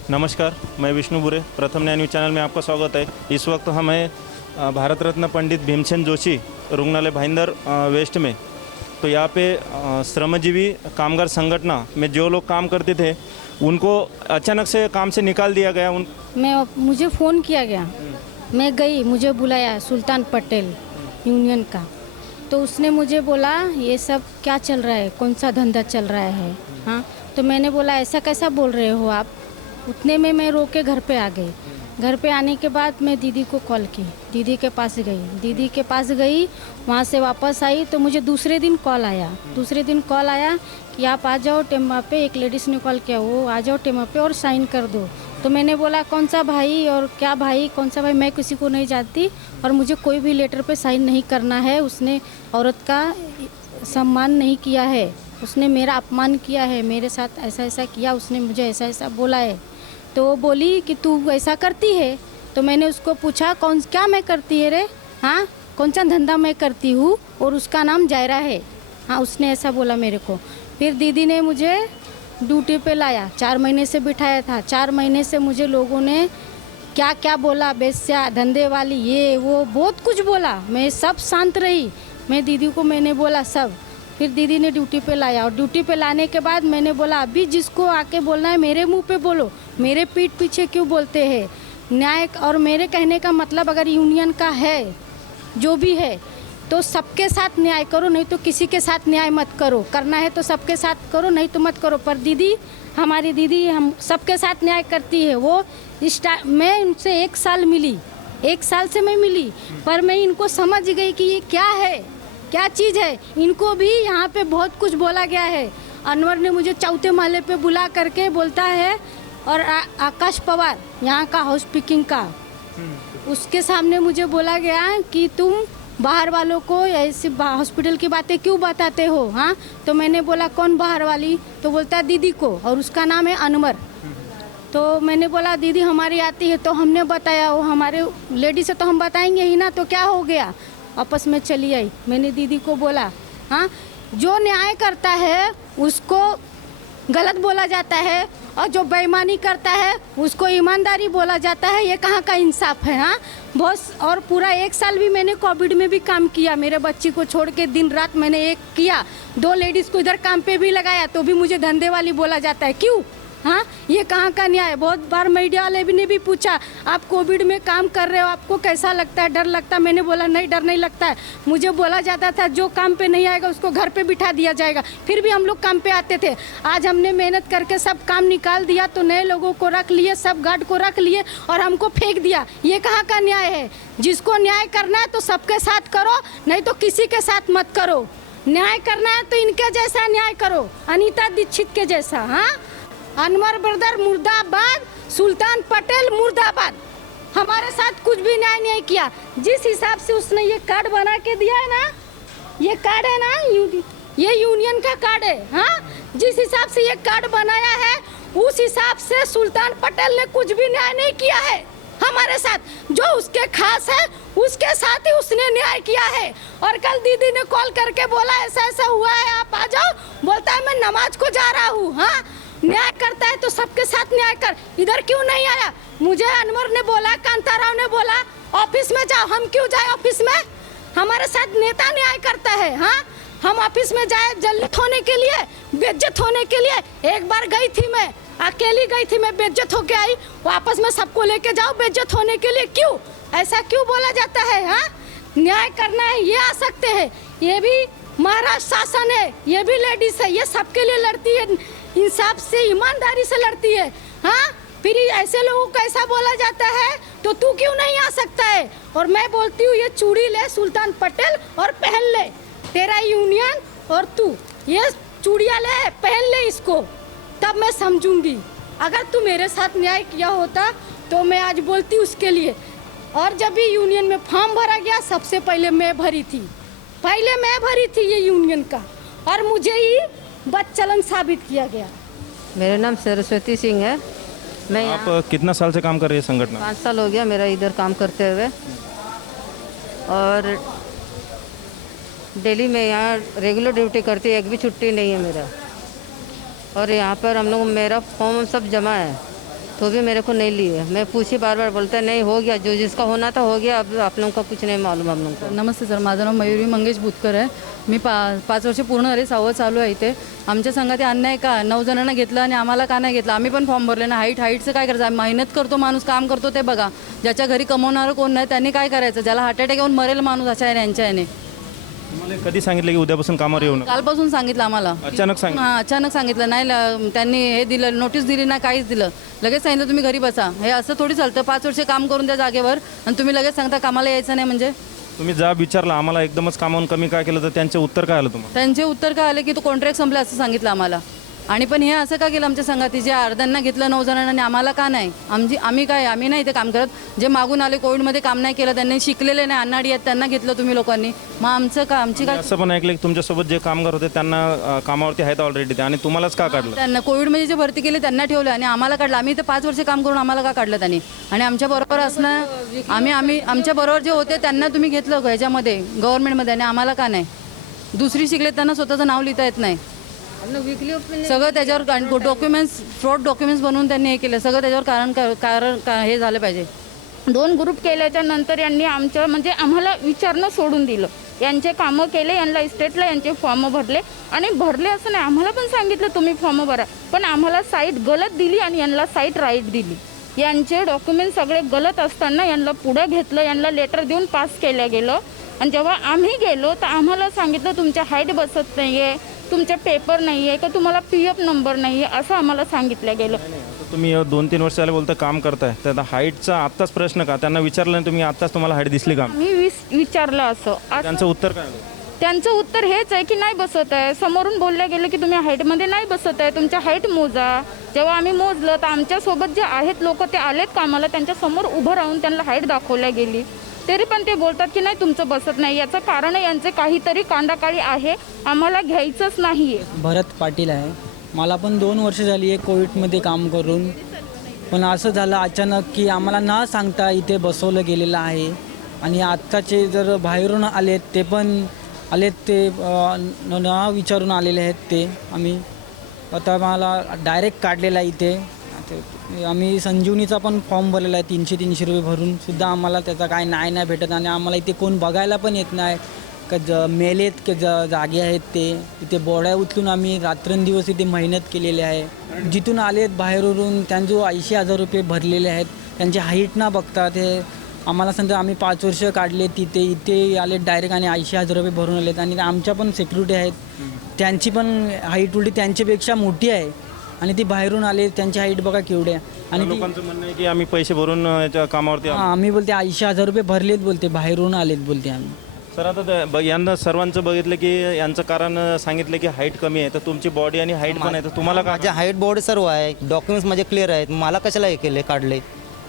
नमस्कार, मैं विष्णु बुरे, प्रथम न्याय न्यूज़ चैनल में आपका स्वागत है। इस वक्त हम हैं भारत रत्न पंडित भीमसेन जोशी रुग्णालय भाईंदर वेस्ट में। तो यहाँ पे श्रमजीवी कामगार संगठन में जो लोग काम करते थे उनको अचानक से काम से निकाल दिया गया। मुझे फ़ोन किया गया, मैं गई, मुझे बुलाया सुल्तान पटेल यूनियन का। तो उसने मुझे बोला ये सब क्या चल रहा है, कौन सा धंधा चल रहा है। हाँ, तो मैंने बोला ऐसा कैसा बोल रहे हो आप। उतने में मैं रो के घर पे आ गई। घर पे आने के बाद मैं दीदी को कॉल की, दीदी के पास गई, वहाँ से वापस आई तो मुझे दूसरे दिन कॉल आया कि आप आ जाओ टेमा पे। एक लेडीज़ ने कॉल किया, वो आ जाओ टेमा पे और साइन कर दो। तो मैंने बोला कौन सा भाई और क्या भाई, कौन सा भाई, मैं किसी को नहीं जानती और मुझे कोई भी लेटर पे साइन नहीं करना है। उसने औरत का सम्मान नहीं किया है, उसने मेरा अपमान किया है, मेरे साथ ऐसा ऐसा किया, उसने मुझे ऐसा ऐसा बोला है। तो वो बोली कि तू ऐसा करती है। तो मैंने उसको पूछा क्या मैं करती है रे, हाँ कौन सा धंधा मैं करती हूँ, और उसका नाम जायरा है। हाँ, उसने ऐसा बोला मेरे को। फिर दीदी ने मुझे ड्यूटी पे लाया, 4 महीने से बिठाया था। 4 महीने से मुझे लोगों ने क्या क्या बोला, बेस्या धंधे वाली, ये वो बहुत कुछ बोला। मैं सब शांत रही, मैं दीदी को मैंने बोला सब। फिर दीदी ने ड्यूटी पे लाया और ड्यूटी पे लाने के बाद मैंने बोला अभी जिसको आके बोलना है मेरे मुंह पे बोलो, मेरे पीठ पीछे क्यों बोलते हैं। न्याय और मेरे कहने का मतलब अगर यूनियन का है जो भी है तो सबके साथ न्याय करो, नहीं तो किसी के साथ न्याय मत करो। करना है तो सबके साथ करो, नहीं तो मत करो। पर दीदी, हमारी दीदी हम सबके साथ न्याय करती है। वो मैं उनसे 1 साल मिली, 1 साल से मैं मिली, पर मैं इनको समझ गई कि ये क्या है, क्या चीज़ है। इनको भी यहाँ पे बहुत कुछ बोला गया है। अनवर ने मुझे 4थे महले पे बुला करके बोलता है, और आकाश पवार यहाँ का हाउस पिकिंग का, उसके सामने मुझे बोला गया कि तुम बाहर वालों को ऐसे हॉस्पिटल की बातें क्यों बताते हो। हाँ, तो मैंने बोला कौन बाहर वाली, तो बोलता है दीदी को, और उसका नाम है अनवर। तो मैंने बोला दीदी हमारी आती है, तो हमने बताया, वो हमारे लेडी से तो हम बताएंगे ही ना, तो क्या हो गया। आपस में चली आई। मैंने दीदी को बोला हाँ, जो न्याय करता है उसको गलत बोला जाता है, और जो बेईमानी करता है उसको ईमानदारी बोला जाता है। ये कहाँ का इंसाफ है। हाँ, बहुत। और पूरा 1 साल भी मैंने कोविड में भी काम किया, मेरे बच्ची को छोड़ के दिन रात मैंने एक किया। 2 लेडीज़ को इधर काम पे भी लगाया, तो भी मुझे धंधे वाली बोला जाता है। क्यों। हाँ, ये कहाँ का न्याय। बहुत बार मीडिया वाले भी ने भी पूछा आप कोविड में काम कर रहे हो, आपको कैसा लगता है, डर लगता है। मैंने बोला नहीं, डर नहीं लगता है। मुझे बोला जाता था जो काम पे नहीं आएगा उसको घर पे बिठा दिया जाएगा, फिर भी हम लोग काम पे आते थे। आज हमने मेहनत करके सब काम निकाल दिया, तो नए लोगों को रख लिए, सब गार्ड को रख लिए और हमको फेंक दिया। ये कहाँ का न्याय है। जिसको न्याय करना है तो सबके साथ करो, नहीं तो किसी के साथ मत करो। न्याय करना है तो इनके जैसा न्याय करो, अनीता दीक्षित के जैसा। हाँ, अनवर ब्रदर मुर्दाबाद, सुल्तान पटेल मुर्दाबाद। हमारे साथ कुछ भी न्याय नहीं किया। जिस हिसाब से उसने ये कार्ड बना के दिया है ना, ये कार्ड है ना, ये यूनियन का कार्ड है। हाँ, जिस हिसाब से ये कार्ड बनाया है उस हिसाब से सुल्तान पटेल ने कुछ भी न्याय नहीं किया है हमारे साथ। जो उसके खास है उसके साथ ही उसने न्याय किया है। और कल दीदी ने कॉल करके बोला ऐसा ऐसा हुआ है, आप आ जाओ। बोलता है मैं नमाज को जा रहा हूँ। हाँ, न्याय करता है तो सबके साथ न्याय कर, इधर क्यों नहीं आया। मुझे अनवर ने बोला, कांताराव ने बोला ऑफिस में जाओ। हम क्यों जाए ऑफिस में, हमारे साथ नेता न्याय करता है। हाँ, हम ऑफिस में जाए जल्द होने के लिए, बेइज्जत होने के लिए। एक बार गई थी, मैं अकेली गई थी, मैं बेइज्जत होके आई। वापस में सबको लेके जाओ बेइज्जत होने के लिए, क्यों ऐसा क्यों बोला जाता है। हाँ, न्याय करना है ये आ सकते हैं, ये भी महाराष्ट्र शासन है, ये भी लेडीज है, ये सबके लिए लड़ती है, इंसाफ से ईमानदारी से लड़ती है। हाँ, फिर ऐसे लोगों को ऐसा बोला जाता है तो तू क्यों नहीं आ सकता है। और मैं बोलती हूँ ये चूड़ी ले सुल्तान पटेल और पहन ले, तेरा यूनियन और तू ये चूड़िया ले, पहन ले इसको, तब मैं समझूंगी। अगर तू मेरे साथ न्याय किया होता तो मैं आज बोलती उसके लिए। और जब भी यूनियन में फॉर्म भरा गया सबसे पहले मैं भरी थी, ये यूनियन का, और मुझे ही बदचलन साबित किया गया। मेरा नाम सरस्वती सिंह है। मैं आप कितना साल से काम कर रही है संगठन? 5 साल हो गया मेरा इधर काम करते हुए, और डेली मैं यहाँ रेगुलर ड्यूटी करती, एक भी छुट्टी नहीं है मेरा। और यहाँ पर हम लोग मेरा फॉर्म सब जमा है, तो भी मेरे को नहीं लिए। मैं पूछी बार बार, बोलता नहीं हो गया, जो जिसका होना था हो गया, अब आप लोगों का कुछ नहीं मालूम हम लोगों को। नमस्ते सर, माझं नाव मयुरी मंगेश बुतकर आहे. मी 5 वर्ष पूर्ण झाले, 6वं चालू आहे इथे. आमच्या संघात अन्याय का 9 जणांना घेतलं आणि आम्हाला का नाही घेतलं? आम्ही पण फॉर्म भरले ना. हाईटचं काय करायचं? मेहनत करतो माणूस, काम करतो ते बघा. ज्याच्या घरी कमवणारं कोण नाही त्यांनी काय करायचं? ज्याला हार्ट अटॅक येऊन मरेल माणूस अशा आहे यांच्या याने. तुम्हाला कधी सांगितलं की उद्यापासून कामावर येऊ नका? कालपासून सांगितलं आम्हाला. अचानक सांगितलं? हां, अचानक सांगितलं. नाही त्यांनी हे दिलं, नोटीस दिली ना, काहीच दिलं. लगेच सांगितलं तुम्ही घरी बसा. हे असं थोडी चालतं. 5 वर्ष काम करून त्या जागेवर आणि तुम्ही लगेच सांगता कामाला यायचं नाही म्हणजे? तुम्ही जा विचारला आम्हाला एकदमच कामावून कमी काय केलं, तर त्यांचे उत्तर काय आलं तुम्हाला? त्यांचे उत्तर काय आले की तो कॉन्ट्रॅक्ट संपला असं सांगितलं आम्हाला. आणि पण हे असं का केलं आमच्या संघात? जे अर्ध्यांना घेतलं 9 जणांना आणि आम्हाला का नाही? आम्ही नाही इथे काम करत. जे मागून आले, कोविडमध्ये काम नाही केलं, त्यांनी शिकलेले नाही, अनाडी आहेत, त्यांना घेतलं तुम्ही लोकांनी. मग आमची काय? असं पण ऐकलं की तुमच्यासोबत जे कामगार होते त्यांना कामावरती आहेत ऑलरेडी ते, आणि तुम्हालाच का काढलं? त्यांना कोविडमध्ये जे भरती केली त्यांना ठेवलं आणि आम्हाला काढलं. आम्ही इथे 5 वर्ष काम करून आम्हाला का काढलं त्यांनी? आणि आमच्या बरोबर असणं, आमच्या बरोबर जे होते त्यांना तुम्ही घेतलं ह्याच्यामध्ये गव्हर्नमेंटमध्ये आणि आम्हाला का नाही? दुसरी शिकले त्यांना स्वतःचं नाव लिहिता येत नाही. सगळं त्याच्यावर डॉक्युमेंट्स, फ्रॉड डॉक्युमेंट्स बनवून त्यांनी हे केलं. सगळं त्याच्यावर कारण हे झालं पाहिजे. 2 ग्रुप केल्याच्या नंतर यांनी आमचं म्हणजे आम्हाला विचारणं सोडून दिलं. यांचे कामं केले, यांना इस्टेटला यांचे फॉर्म भरले आणि भरले असं नाही, आम्हाला पण सांगितलं तुम्ही फॉर्म भरा, पण आम्हाला साईट गलत दिली आणि यांना साईट राईट दिली. यांचे डॉक्युमेंट सगळे गलत असताना यांना पुढे घेतलं, यांना लेटर देऊन पास केलं गेलं. आणि जेव्हा आम्ही गेलो तर आम्हाला सांगितलं तुमच्या हाईट बसत नाही आहे, तुमचे पेपर नाही आहे, का तुम्हाला PF नंबर नाही आहे, असं आम्हाला सांगितलं गेलं. तुम्ही 2-3 वर्ष झाले बोलता काम करताय, तर हाईटचा आत्ताच प्रश्न का? त्यांना विचारलं नाही तुम्ही आत्ताच तुम्हाला हाईट दिसली का? मी विचारलं असं. त्यांचं उत्तर काय आलं? त्यांचं उत्तर हेच आहे की नाही बसत आहे. समोरून बोलल्या गेलं की तुम्ही हाईटमध्ये नाही बसत आहे, तुमच्या हाईट मोजा. जेव्हा आम्ही मोजलं तर आमच्यासोबत जे आहेत लोक ते आलेत कामाला, त्यांच्यासमोर उभं राहून त्यांना हाईट दाखवल्या गेली. तरी पण ते बोलतात की नाही तुमचं बसत नाही. याचं कारण यांचे काहीतरी कांडाकाळी आहे, आम्हाला घ्यायचंच नाही आहे. भरत पाटील आहे. मला पण 2 वर्ष झाली आहे कोविडमध्ये काम करून. पण असं झालं अचानक की आम्हाला न सांगता इथे बसवलं गेलेलं आहे. आणि आत्ताचे जर बाहेरून आलेत ते पण आलेत, ते न विचारून आलेले आहेत. ते आम्ही आता मला डायरेक्ट काढलेला आहे इथे. आम्ही संजीवनीचा पण फॉर्म भरलेला आहे, 300 रुपये भरून सुद्धा आम्हाला त्याचा काय नाही भेटत. आणि आम्हाला इथे कोण बघायला पण येत नाही का मेलेत का जागे आहेत ते. इथे बोड्या उचलून आम्ही रात्रंदिवस इथे मेहनत केलेली आहे. जिथून आलेत बाहेरून त्यांचे 80,000 रुपये भरलेले आहेत. त्यांची हाईट ना बघता ते आम्हाला सांगतात आम्ही 5 वर्ष काढले तिथे, इथे आले डायरेक्ट आणि 80,000 रुपये भरून आलेत. आणि आमच्या पण सिक्युरिटी आहेत, त्यांची पण हाईट उलटी त्यांच्यापेक्षा मोठी आहे. आणि ती बाहेरून आले, त्यांची हाईट बघा केवढी आहे. आणि लोकांचं म्हणणं आहे की आम्ही पैसे भरून याच्या कामावरती आलो. आम्ही बोलते 80,000 रुपये भरलेत बोलते, बाहेरून आलेत बोलते आम्ही. सर आता यांना सर्वांचं बघितलं की यांचं कारण सांगितलं की हाईट कमी आहे, तर तुमची बॉडी आणि हाईट पण आहे, तर तुम्हाला काय? माझ्या हाईट बॉडी सर्व आहे, डॉक्युमेंट्स माझे क्लिअर आहेत. मला कशाला हे केले काढले?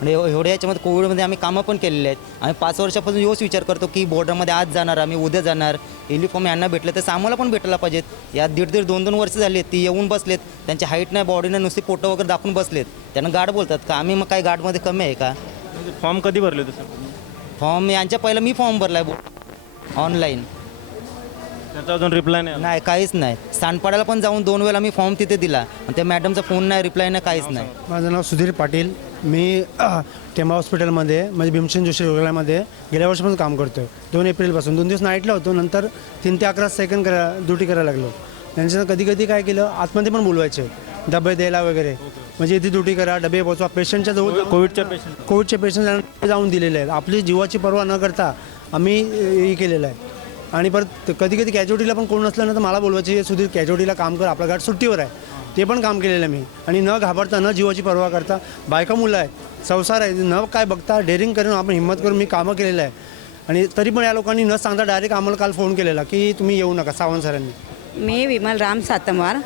आणि एवढ्या याच्यामध्ये कोविडमध्ये आम्ही कामं पण केलेली आहेत. आम्ही 5 वर्षापासून योच विचार करतो की बॉर्डरमध्ये आज जाणार, आम्ही उद्या जाणार. युनिफॉर्म यांना भेटलं तर आम्हाला पण भेटायला पाहिजेत. या 1.5-2 वर्ष झाली ती येऊन बसलेत. त्यांची हाईट नाही, बॉडी नाही, नुसती फोटो वगैरे दाखवून बसलेत. त्यांना गार्ड बोलतात का? आम्ही मग काय गार्डमध्ये कमी आहे का? फॉर्म कधी भरले होते सर? फॉर्म यांच्या पहिला मी फॉर्म भरला आहे ऑनलाईन. त्याचा अजून रिप्लाय नाही? काहीच नाही. सांडपाड्याला पण जाऊन 2 वेळा मी फॉर्म तिथे दिला आणि त्या मॅडमचा फोन नाही, रिप्लाय नाही, काहीच नाही. माझं नाव सुधीर पाटील. मी टेंबा हॉस्पिटलमध्ये म्हणजे भीमसेन जोशी रुग्णालयामध्ये गेल्या वर्षापासून काम करतो आहे. 2 एप्रिलपासून 2 दिवस नाईटला होतो, नंतर 3 ते 11 सेकंड ड्युटी करायला लागलो. त्यांच्यानं कधी कधी काय केलं, आतमध्ये पण बोलवायचे डबे द्यायला वगैरे, म्हणजे इथे ड्युटी करा, डबे पोचवा. पेशंटच्या जवळ कोविडचे पेशंट जाऊन दिलेले आहेत. आपली जीवाची पर्वा न करता आम्ही हे केलेलं आहे. आणि परत कधी कधी कॅज्युअल्टीला पण कोण नसलं ना तर मला बोलवायचे, सुधीर कॅज्युअल्टीला काम कर, आपला गार्ड सुट्टीवर आहे. ते पण काम केलेलं मी. आणि न घाबरता, न जीवाची पर्वा करता, बायका मुलं आहेत, संसार आहे, न काय बघता डेअरिंग करून आपण हिंमत करून मी कामं केलेलं आहे. आणि तरी पण या लोकांनी न सांगता डायरेक्ट आम्हाला काल फोन केलेला की तुम्ही येऊ नका, सावंत सरांनी. मी विमल राम सातमार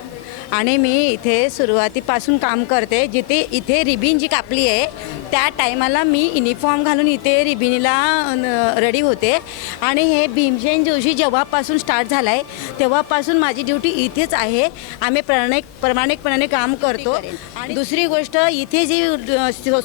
आणि मी इथे सुरुवातीपासून काम करते. जिथे इथे रिबीन जी कापली आहे त्या टायमाला मी युनिफॉर्म घालून इथे रिबिनीला रेडी होते. आणि हे भीमसेन जोशी जेव्हापासून स्टार्ट झाला आहे तेव्हापासून माझी ड्युटी इथेच आहे. आम्ही प्रामाणिकपणाने काम करतो. आणि दुसरी गोष्ट, इथे जी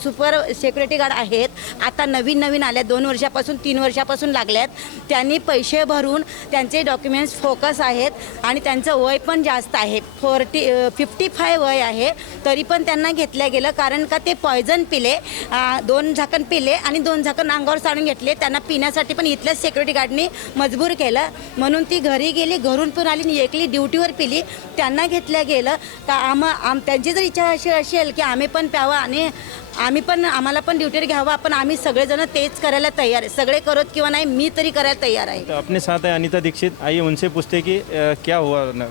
सुपर सिक्युरिटी गार्ड आहेत आता नवीन आल्या, 2 वर्षापासून 3 वर्षापासून लागल्यात. त्यांनी पैसे भरून त्यांचे डॉक्युमेंट्स फोकस आहेत आणि त्यांचं वय पण जास्त आहे, 40 55 वय आहे, तरी पण त्यांना घेतल्या गेलं. कारण का ते पॉयझन पिले, 2 झाकण पिले आणि 2 झाकण अंगावर साडून घेतले. त्यांना पिण्यासाठी पण इथल्याच सिक्युरिटी गार्डनी मजबूर केलं. म्हणून ती घरी गेली, घरून पण आली आणि एकली ड्युटीवर पिली. त्यांना घेतल्या गेलं का त्यांची जर इच्छा अशी असेल की आम्ही पण प्यावं आणि आम्हाला पण ड्युटीवर घ्यावं, पण आम्ही सगळेजण तेच करायला तयार आहे. सगळे करत किंवा नाही, मी तरी करायला तयार आहे. तो अपने साथ है अनीता दीक्षित, आइए उनसे पूछते कि क्या हुआ ना।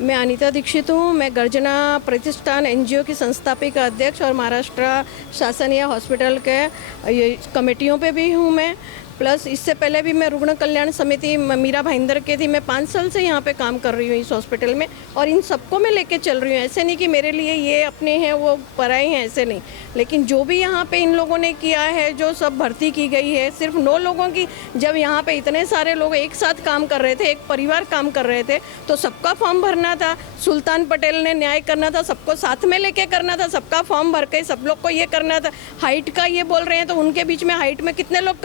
मैं अनीता दीक्षित हूँ। मैं गर्जना प्रतिष्ठान NGO की संस्थापक अध्यक्ष और महाराष्ट्र शासन या हॉस्पिटल के ये कमेटियों पे भी हूँ मैं। प्लस इससे पहले भी मैं रुग्ण कल्याण समिति मीरा भाईंदर के थी। मैं 5 साल से यहाँ पे काम कर रही हूँ इस हॉस्पिटल में, और इन सबको मैं लेके चल रही हूँ। ऐसे नहीं कि मेरे लिए ये अपने हैं वो पराए हैं, ऐसे नहीं। लेकिन जो भी यहाँ पे इन लोगों ने किया है, जो सब भर्ती की गई है, सिर्फ 9 लोगों की, जब यहाँ पे इतने सारे लोग एक साथ काम कर रहे थे, एक परिवार काम कर रहे थे, तो सबका फॉर्म भरना था। सुल्तान पटेल ने न्याय करना था, सबको साथ में लेके करना था, सबका फॉर्म भर के सब लोग को ये करना था। हाइट का ये बोल रहे हैं, तो उनके बीच में हाइट में कितने लोग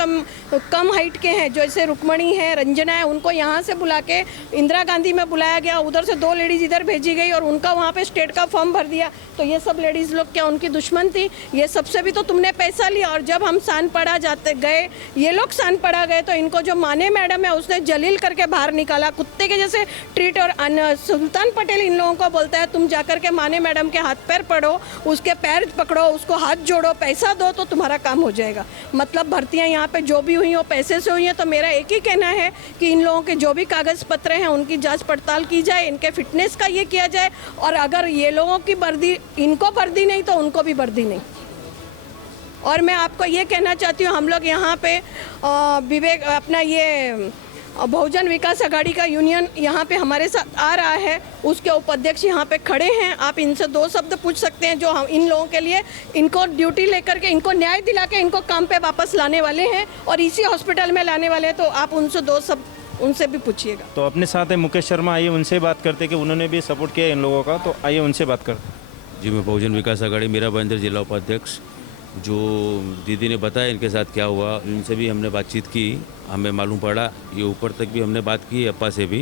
कम हाइट के हैं, जैसे रुक्मणी है, रंजना है, उनको यहाँ से बुला के इंदिरा गांधी में बुलाया गया, उधर से 2 लेडीज़ इधर भेजी गई और उनका वहाँ पे स्टेट का फॉर्म भर दिया। तो ये सब लेडीज़ लोग क्या उनकी दुश्मन थी? ये सबसे भी तो तुमने पैसा लिया। और जब हम सानपड़ा जाते गए, ये लोग सानपड़ा गए, तो इनको जो माने मैडम है उसने जलील करके बाहर निकाला, कुत्ते के जैसे ट्रीट। और सुल्तान पटेल इन लोगों को बोलता है तुम जाकर के माने मैडम के हाथ पैर पड़ो, उसके पैर पकड़ो, उसको हाथ जोड़ो, पैसा दो तो तुम्हारा काम हो जाएगा। मतलब भर्तियाँ यहाँ पे जो भी हुई हो पैसे से हुई हैं। तो मेरा एक ही कहना है कि इन लोगों के जो भी कागज़ पत्र हैं उनकी जांच पड़ताल की जाए, इनके फिटनेस का ये किया जाए। और अगर ये लोगों की वर्दी, इनको वर्दी नहीं तो उनको भी वर्दी नहीं। और मैं आपको ये कहना चाहती हूँ, हम लोग यहाँ पे विवेक अपना ये बहुजन विकास आघाड़ी का यूनियन यहाँ पे हमारे साथ आ रहा है, उसके उपाध्यक्ष यहाँ पे खड़े हैं। आप इनसे 2 शब्द पूछ सकते हैं, जो हम इन लोगों के लिए, इनको ड्यूटी लेकर के, इनको न्याय दिला के इनको काम पे वापस लाने वाले हैं और इसी हॉस्पिटल में लाने वाले हैं। तो आप उनसे 2 शब्द उनसे भी पूछिएगा। तो अपने साथ है मुकेश शर्मा, आइए उनसे बात करते कि उन्होंने भी सपोर्ट किया इन लोगों का, तो आइए उनसे बात करते। जी, मैं बहुजन विकास आघाड़ी मीरा भाईंदर जिला उपाध्यक्ष। जो दीदी ने बताया इनके साथ क्या हुआ, इनसे भी हमने बातचीत की, हमें मालूम पड़ा, ये ऊपर तक भी हमने बात की अप्पा से भी।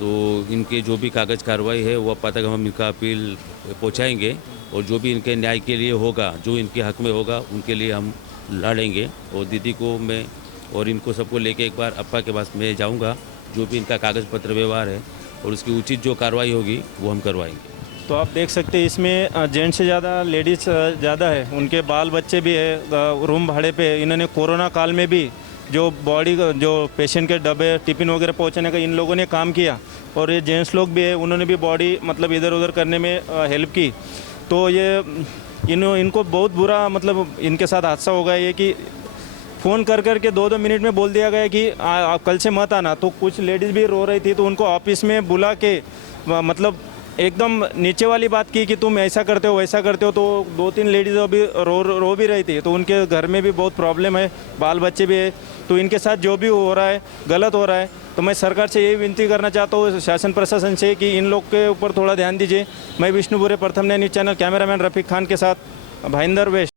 तो इनके जो भी कागज़ कार्रवाई है वो अप्पा तक हम इनका अपील पहुंचाएंगे, और जो भी इनके न्याय के लिए होगा, जो इनके हक में होगा, उनके लिए हम लड़ेंगे। और दीदी को मैं और इनको सबको लेके एक बार अप्पा के पास मैं जाऊंगा, जो भी इनका कागज़ पत्र व्यवहार है, और उसकी उचित जो कार्रवाई होगी वो हम करवाएंगे। तो आप देख सकते हैं इसमें जेंट्स से ज़्यादा लेडीज़ ज़्यादा है, उनके बाल बच्चे भी है। रूम भाड़े पे इन्होंने कोरोना काल में भी जो बॉडी जो पेशेंट के डब्बे टिफ़िन वगैरह पहुंचाने का इन लोगों ने काम किया, और ये जेंट्स लोग भी है, उन्होंने भी बॉडी मतलब इधर उधर करने में हेल्प की। तो ये इनको बहुत बुरा मतलब इनके साथ हादसा हो गया ये कि फ़ोन कर के 2-2 मिनट में बोल दिया गया कि आप कल से मत आना। तो कुछ लेडीज़ भी रो रही थी, तो उनको ऑफिस में बुला के मतलब एकदम नीचे वाली बात की कि तुम ऐसा करते हो वैसा करते हो। तो 2-3 लेडीज़ अभी रो भी रही थी। तो उनके घर में भी बहुत प्रॉब्लम है, बाल बच्चे भी है। तो इनके साथ जो भी हो रहा है गलत हो रहा है। तो मैं सरकार से यही विनती करना चाहता हूँ, शासन प्रशासन से, कि इन लोग के ऊपर थोड़ा ध्यान दीजिए। मैं विष्णु बुरे, प्रथम न्याय न्यूज़ चैनल, कैमरामैन रफ़ीक खान के साथ, भाईंदर वेस्ट।